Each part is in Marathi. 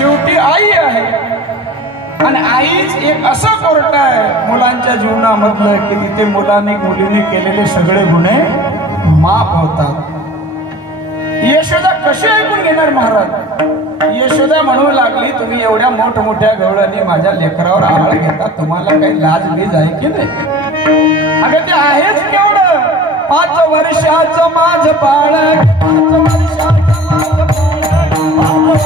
शेवटी आई आहे आणि आईच एक असं कोर्ट आहे मुलांच्या जीवनामधलं की तिथे मुलाने मुलीने केलेले सगळे गुन्हे माफ होतात. यशोदा कशी ऐकून घेणार महाराज? यशोदा म्हणू लागली, तुम्ही एवढ्या मोठमोठ्या गवळणी माझ्या लेकरावर आळ घेता, तुम्हाला काही लाज बीज आहे की नाही? अगं ते आहेच केवढं, 5 वर्षाचं माझ बाळ, 5 वर्षाचं माझ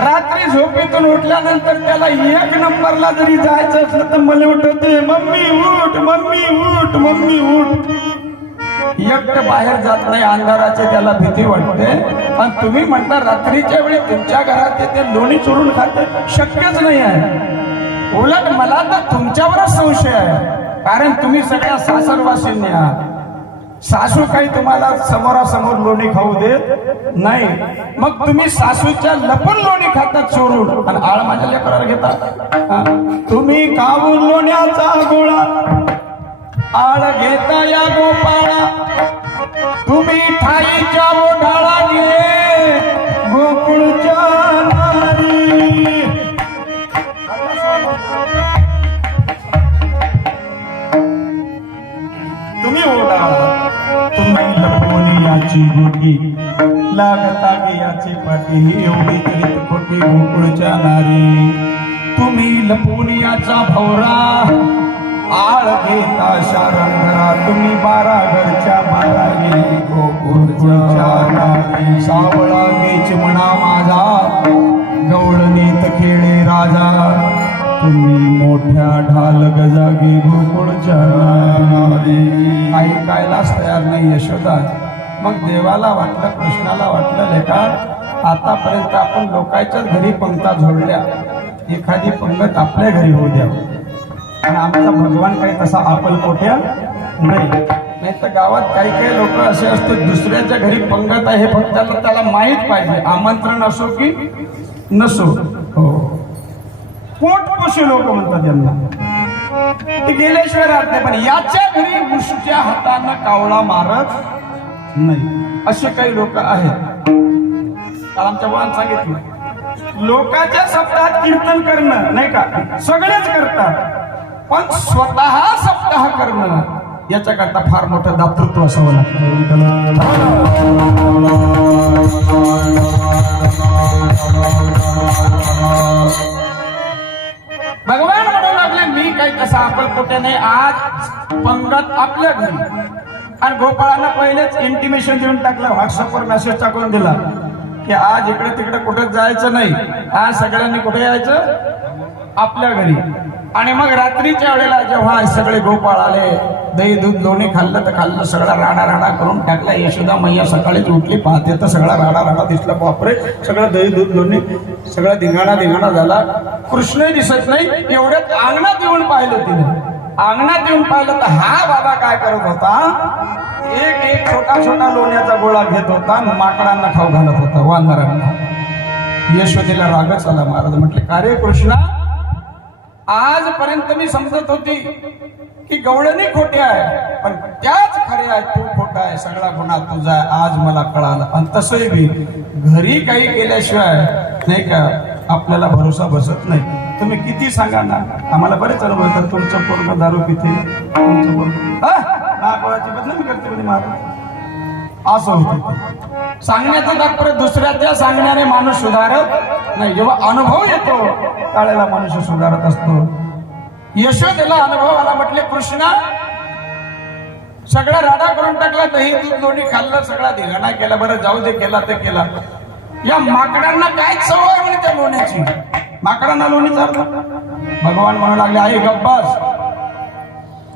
रात्री झोपेतून उठल्यानंतर त्याला 1 नंबरला जरी जायचं असलं तर मला उठवते, मम्मी उठ, मम्मी उठ, मम्मी उठ. एकटं बाहेर जात नाही, अंधाराची त्याला भीती वाटते. आणि तुम्ही म्हणता रात्रीच्या वेळी तुमच्या घरात ते लोणी चोरून खाते, शक्यच नाही आहे. उलट मला तर तुमच्यावरच संशय आहे, कारण तुम्ही सगळ्या सासरवासींनी आहात. सासू काही तुम्हाला समोरासमोर लोणी खाऊ देत नाही, मग तुम्ही सासूच्या लपून लोणी खातात चोरून आणि आळ माझ्या लेकरावर घेता. तुम्ही खाऊन लोण्याचा गोळा आळ घेता या गोपाळा, तुम्ही ठाईच्या ओढाळाने गोकुळच्या नारी. तुम्ही ओढाळा, तुम्ही लपवणी याची गोटी, लागता गे याची पाठी, एवढी तरी खोटी गोकुळच्या नारी. तुम्ही लपवणी याचा भवरा आळ घेता शारंगरा, तुम्ही 12 घरच्या 12 गेली गोकुळच्या नारी. सावळा गेच म्हणा माझा, गवळणीत खेळे राजा, तुम्ही मोठ्या ढाल गजागी गोकुळच्या नारी. ऐकायलाच तयार नाही यशोदा. मग देवाला वाटलं, कृष्णाला वाटलं, लेका आतापर्यंत आपण लोकांच्याच घरी पंक्ता झोडल्या, एखादी पंगत आपल्या घरी होऊ द्या. आणि आमचा भगवान काही तसा आपलपोट्या नाही. नाही तर गावात काही काही लोक असे असते, दुसऱ्याच्या घरी पंगत आहे हे फक्त त्याला माहीत पाहिजे, आमंत्रण असो की नसो. हो, पोटपोशी लोक म्हणतात त्यांना, ते गेल्याशिवाय राहत नाही. पण याच्या घरी उष्टच्या हातानं कावळा मारत नाही, असे काही लोक आहेत. काल आमच्या मुलांनी सांगितलं, लोकांच्या सप्ताहात कीर्तन करणं नाही का, सगळेच करतात, पण स्वतः सप्ताह करणं याच्याकरता फार मोठं दातृत्व असावं लागतं. भगवान म्हणू लागले, मी काही कसा आपलपोटे नाही, आज पंगत आपल्या घरी. आणि गोपाळांना पहिलेच इंटिमेशन देऊन टाकलं, व्हॉट्सअपवर मेसेज टाकून दिला की आज इकडे तिकडे कुठे जायचं नाही, आज सगळ्यांनी कुठे यायचं, आपल्या घरी. आणि मग रात्रीच्या वेळेला जेव्हा सगळे गोपाळ आले, दही दूध लोणी खाल्लं तर खाल्लं, सगळा राडा राडा करून टाकला. यशोदा मैया सकाळीच उठली, पाहते तर सगळा राडा राडा दिसला. बापरे, सगळं दही दूध लोणी सगळा धिंगाणा झाला. कृष्ण दिसत नाही. एवढ्यात अंगणात येऊन पाहिलं तिने. अंगणात येऊन पाहिलं तर हा बाबा काय करत होता, एक छोटा लोण्याचा गोळा घेत होता, माकडांना खाऊ घालत होता, वानरांना. यशोदेला रागच आला. महाराज म्हटले, का रे कृष्णा, आजपर्यंत मी समजत होती की गवळणी खोटे आहे, पण त्याच खरे आहे, तू खोटा आहे, सगळा गुन्हा तुझा आहे, आज मला कळालं. आणि तसंही बी घरी काही केल्याशिवाय नाही का आपल्याला भरोसा बसत नाही. तुम्ही किती सांगा ना, आम्हाला बरेच अनुभव येतात, तुमचं पोरगं दारू पिते, तुमचं पोरगं कोणाची बदनामी करते म्हणजे महाराज, असं होतं. सांगण्याचं तात्पर्य दुसऱ्याच्या सांगण्याने माणूस सुधारत नाही. जेव्हा अनुभव येतो त्यावेळेला मनुष्य सुधारत असतो. यशोदेला अनुभव आला. म्हटले कृष्णा सगळा राडा करून टाकला, दही दूध लोणी खाल्लं, सगळा धिगाणा केला. बरं जाऊ दे, केला ते केला. या माकडांना काय चव आहे म्हणे त्या लोण्याची. माकडांना लोणी चालतं. भगवान म्हणू लागले आई गप्पास,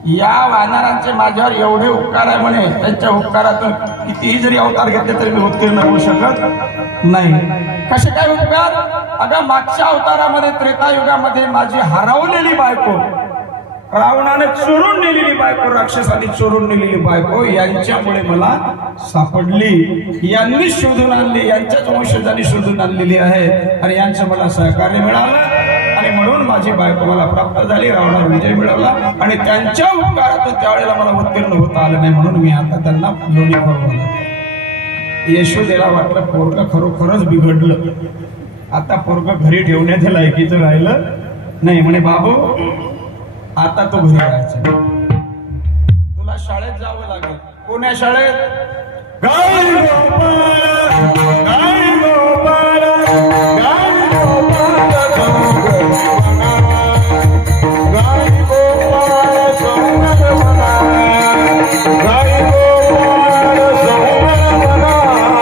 या वानरांचे माझ्यावर एवढे उपकार आहे म्हणे, त्यांच्या उपकारातून कितीही जरी अवतार घेतले तरी मी उत्तीर्ण होऊ शकत नाही. कसे काय उपकार? अगं मागच्या अवतारामध्ये त्रेतायुगामध्ये माझी हरवलेली बायको, रावणाने चोरून नेलेली बायको, राक्षसाने चोरून नेलेली बायको यांच्यामुळे मला सापडली. यांनी शोधून आणली, यांच्याच वंशजांनी शोधून आणलेली आहे आणि यांचं मला सहकार्य मिळालं आणि म्हणून माझी बायको मला प्राप्त झाली. रावणावर विजय मिळवला आणि त्यांच्या उपकारातून त्यावेळेला मला उत्तीर्ण होता आलं नाही, म्हणून मी आता त्यांना लोणी खाऊ. यशोदेला वाटलं पोरग खरोखरच बिघडलं, आता पोरग घरी ठेवण्याच्या लायकीचं राहिलं नाही. म्हणे बाबू आता तो घरी राहायचा, तुला शाळेत जावं लागेल. कोण्या शाळेत? गाई गोपाळ, गाई गोपाळ, गाई गोपाळ, गाई गोपाळ सोमवना, गाई गोपाळ सोमवना, गाई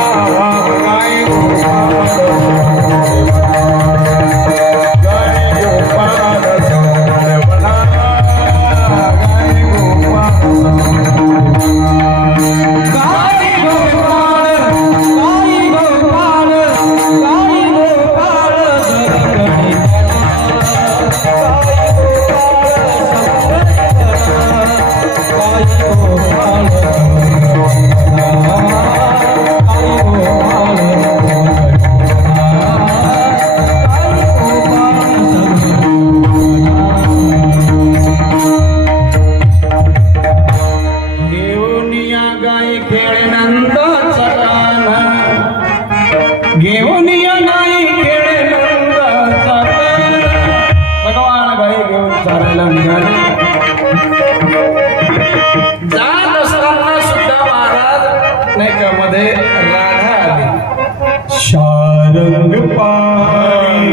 जात असताना सुद्धा महाराज नाही का मध्ये राधा आली. शारंग पाणी,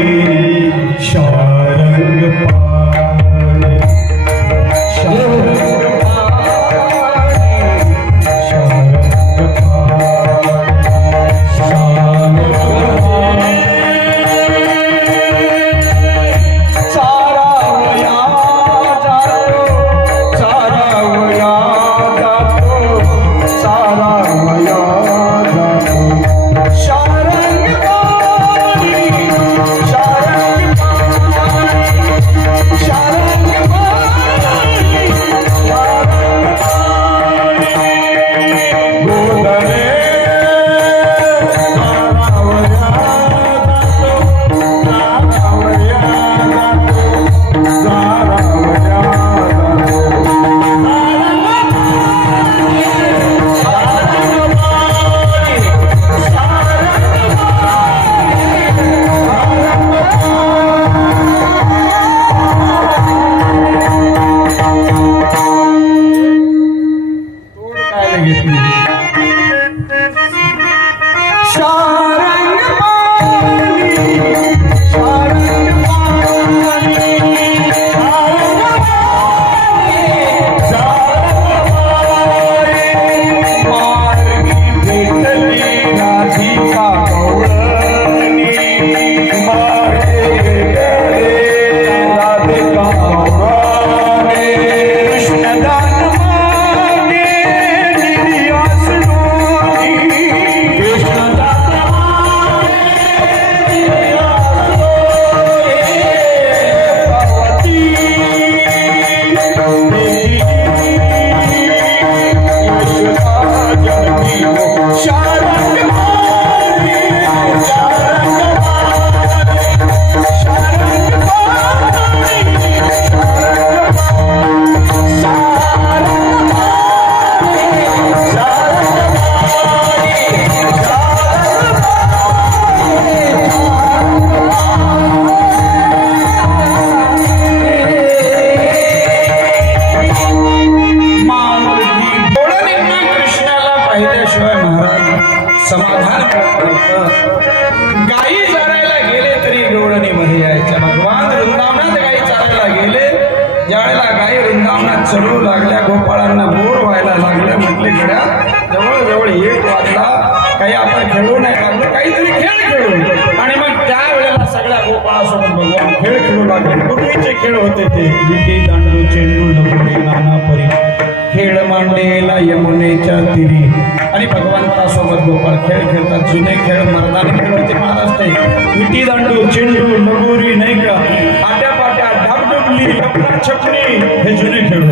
शारंग पाणी, शारंग समाधान गायी चरायला गेले तरी गवळणी मध्ये यायच्या. भगवान वृंदावनात गायी चरायला गेले, या अंगणात चढू लागल्या, गोपाळांना बोर व्हायला लागलं. म्हटले गड्या जवळजवळ 1 वाजला, काही आपण खेळू नाही लागलो, काहीतरी खेळ खेळू. आणि मग त्यावेळेला सगळ्या गोपाळासोबत भगवान खेळ खेळू लागले. पूर्वीचे खेळ होते ते विटी दांडू चेंडू लगोरी नाना परी, खेळ मांडलेला यमुनेच्या तीरी. आणि भगवंतासोबत गोपाळ खेळ खेळतात. जुने खेळ मर्दानी खेळ होते महाराष्ट्र. विटी दांडू चेंडू लगोरी नाही का, आट्या पाट्या डाबडुबली लपडा छपडी, हे जुने खेळ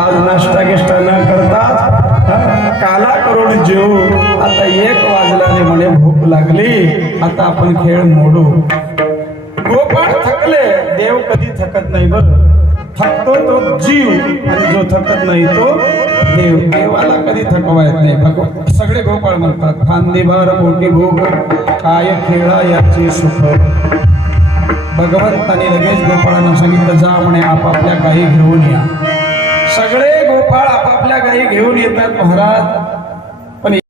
आज नाश्ता गिष्टा न करता काला करोड जेऊ. आता 1 वाजल्याने म्हणे भूक लागली, आता आपण खेळ मोडू. गोपाळ थकले. देव कधी थकत नाही बरं. थकतो तो जीव आणि जो थकत नाही तो देव. देवाला कधी थकवा येत नाही. सगळे गोपाळ म्हणतात फांदीभर मोठी भूक काय खेळा याची सुख. भगवंताने लगेच गोपाळांना सांगितलं जा म्हणे आपापल्या गायी घेऊन या. सगळे गोपाळ आपापल्या गायी घेऊन येतात महाराज. पण